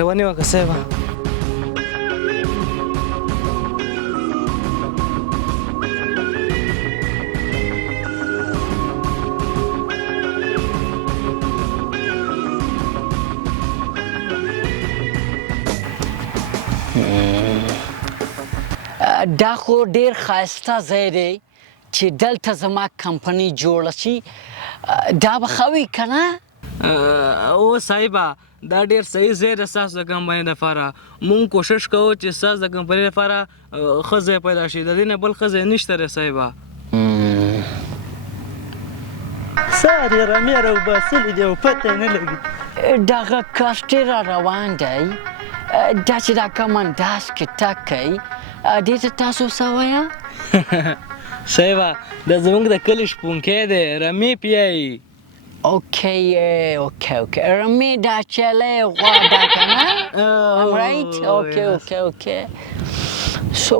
مهرباني وکړه صاحبه. دا خو ډېر ښایسته ځای دی چې دلته زما کمپنۍ جوړه شي. دا به ښه وي که نه؟ او صاحبه دا ډېر صحیح ځای دی ستاسو د کمپنۍ دپاره. مونږ کوشش کوو چې ستاسو د کمپنۍ لپاره ښه ځای پیدا شي. د دې نه بل ښه ځای نشته دی صاحبه. سار یې رمې راوباسلې دي او پته یې نه لګي. دغه کس ډېر را روان دی. دا چې دا کوم انداز کې تګ کوي دې ته تاسو څه وایه؟ صاحبه دا زموږ د کلي شپونکی دی، رمې پیایي. اوکې رمې دا چلی غوا دا که نه؟ رایټ اوکې سو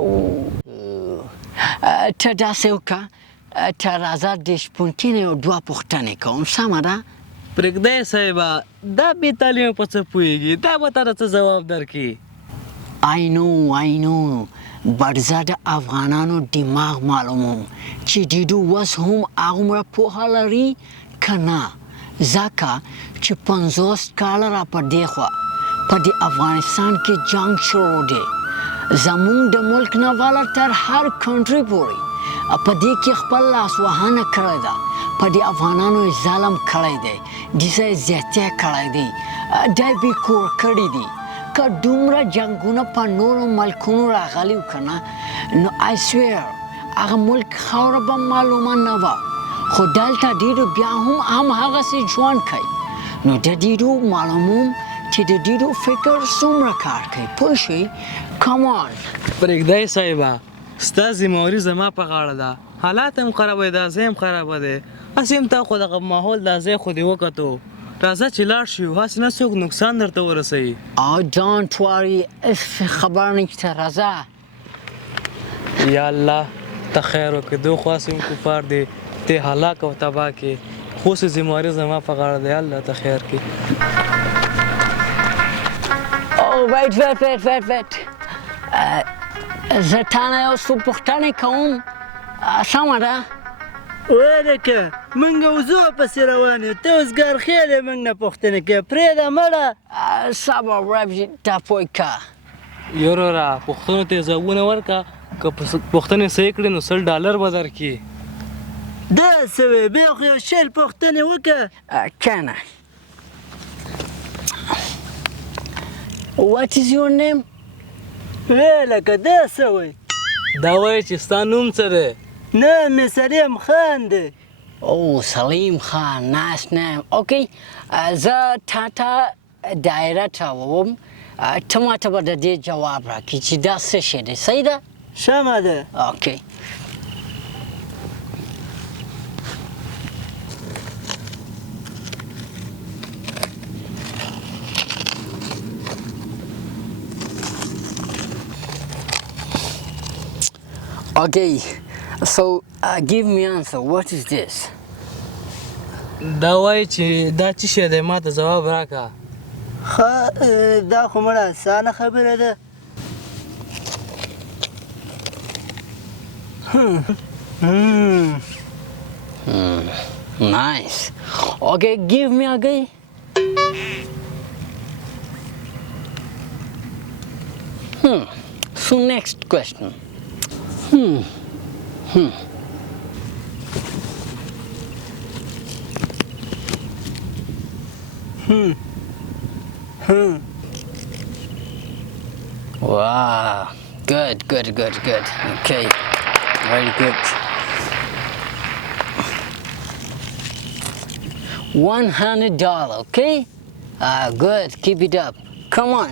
ته داسې وکړه ته راځه د شپونکي نه یو دوه پوښتنې کوم سمه ده؟ پرېږدی صاحبه دا بې تعلیمه په څه پوهېږي، دا به تا ته څه ځواب درکړي. I know بټ زه د افغانانو دماغ معلوموم چې دیدو اوس هم هغومره پوهه لري که نه، ځکه چې 50 کاله را په دې خوا په دې افغانستان کې جنګ شروع دی. زموږ د ملک نه والا تر هر کنټري پورې په دې کې خپل لاسوهنه کړې ده. په دې افغانانو یې ظلم کړی دی، دې څه یې زیاتی کړی دی، دا یې بې کور کړي دي. که دومره جنګونه په نورو ملکونو راغلي و که نه نو آی سویر هغه ملک خاوره به معلومه نه وه. خو دلته ډېرو بیا هم همهغسې ژوند کوي. نو د ډېرو معلوموم چې د ډېرو فکر څومره کار کوي پوه شوې. کمان پرېږدی صاحبه ستا ذمهواري زما په غاړه ده. حالات هم خرابه دی، دا ځای هم خرابه دی. هسې هم تا خو دغه ماحول دا ځای خو دې وکتو. راځه چې لاړ شو، هسې نه څوک نقصان درته ورسوي. ډونټ واري هېڅ خبره نشته راځه. یا الله ته خیر وکړي، دو خو هسې هم کفار دی ته هلاک او تباه کړي، خو اوس ذمهواري زما په غاړه دی. الله ته خیر کړي. ویټ زه تا نه یو څو پوښتنې کوم سمه ده؟ ولکه موږ وزو پسې روان یو، ته اوس ګرخیل یې موږ نه پوښتنې کوې. پرېږده مړه صبر ربجي ته پوه که یوروره پوښتنو ته یې ځوابونه ورکړه، که پوښتنې صحیح کړې نو $100 به درکړي. دا څه وی بیا خو یو 100 پوښتنې وکړه. کښېنه. What is your name؟ لکه دا څه وی؟ دا وایي چې ستا نوم څه دی؟ نام مې سلیم خان دی. او سلیم خان نایس نیم. اوکې زه تا ته دایره تاووم، ته ماته به د دې جواب راکړي چې دا څه شی دی. صحیح ده؟ شمه ده. اوکې Okay, so give me answer. What is this? دا وایي چې دا څه شی دی، ما ته ځواب راکړه. ښه دا خو مړه اسانه خبره ده. Nice. Okay, give me again. So next question. Wow, good. Okay, very good. $100, okay? Good, keep it up. Come on.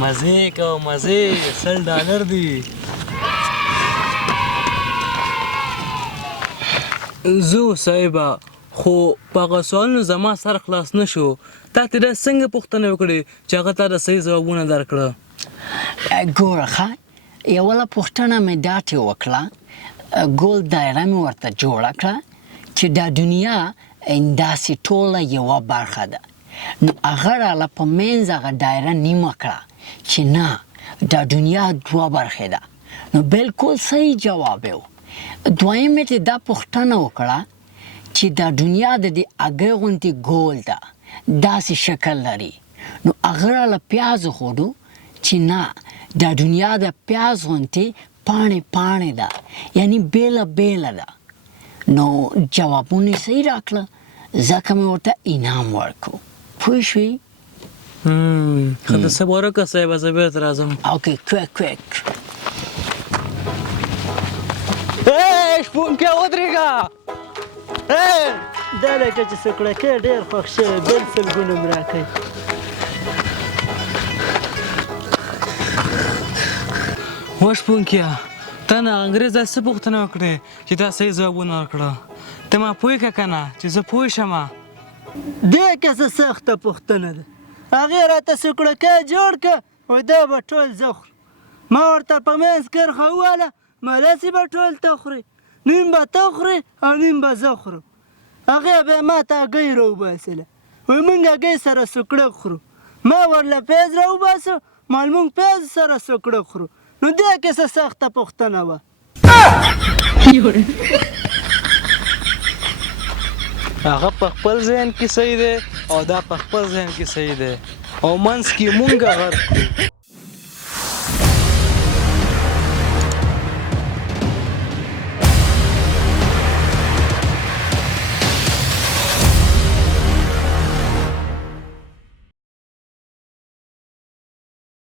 مزې کوه مزې، $100 دی. زو صاحبه خو په هغه سوالونو زما سر خلاص نه شو. تا ترې څنګه پوښتنې وکړې چې هغه تا د صحیح ځوابونه درکړه؟ ګوره ښه یوله پوښتنه مې دا ترې وکړه، ګول دایره مې ورته جوړه کړه چې دا دنیا داسې ټوله یوه برخه ده نو هغه راله په منځ هغه دایره نیمه کړه چې نه دا دنیا دوه برخې ده نو بالکل صحیح جواب یې و دویم یې دا پوښتنه وکړه چې دا دنیا د دې هګۍ غوندې ګول ده داسې شکل لري نو هغه راله پیاز وښودو چې نه دا دنیا د پیاز غوندې پاڼې پاڼې ده یعنی بیله بیله ده نو جوابونه یې صحیح راکړه ځکه مې ورته انعام ورکړو پوه شوې خو د صبر وکړه صاحبه زه بېرته راځم اوکې کویک شپونکې ودرېږه دا لکه چې سکړکۍ ډېر خوښ شوی بل سلګونه م راکوي و شپونکیه تا نه انګریز داسې څه پوښتنه وکړې چې تا صحیح ځوابونه ورکړه ته ما پوه که که نه چې زه پوه شم دې که څه سخته پوښتنه ده هغې راته سکړکۍ جوړ که وایي دا به ټول زه خورم ما ورته په منځ کرښه ووهله ملسې به ټول ته خورې نیم به ته خورې او نیم به زه خورم هغې بیا ما ته هګۍ راوباسله وایي موږ هګۍ سره سکړک خورو ما ورله پیاز راوباسه مال موږ پیاز سره سکړک خورو نو دې کې څه سخته پوښتنه وه هغه په خپل ذهن کې صحیح دی او دا په خپل ذهن کې صحیح دی او منځ کې مونږ غرق کړو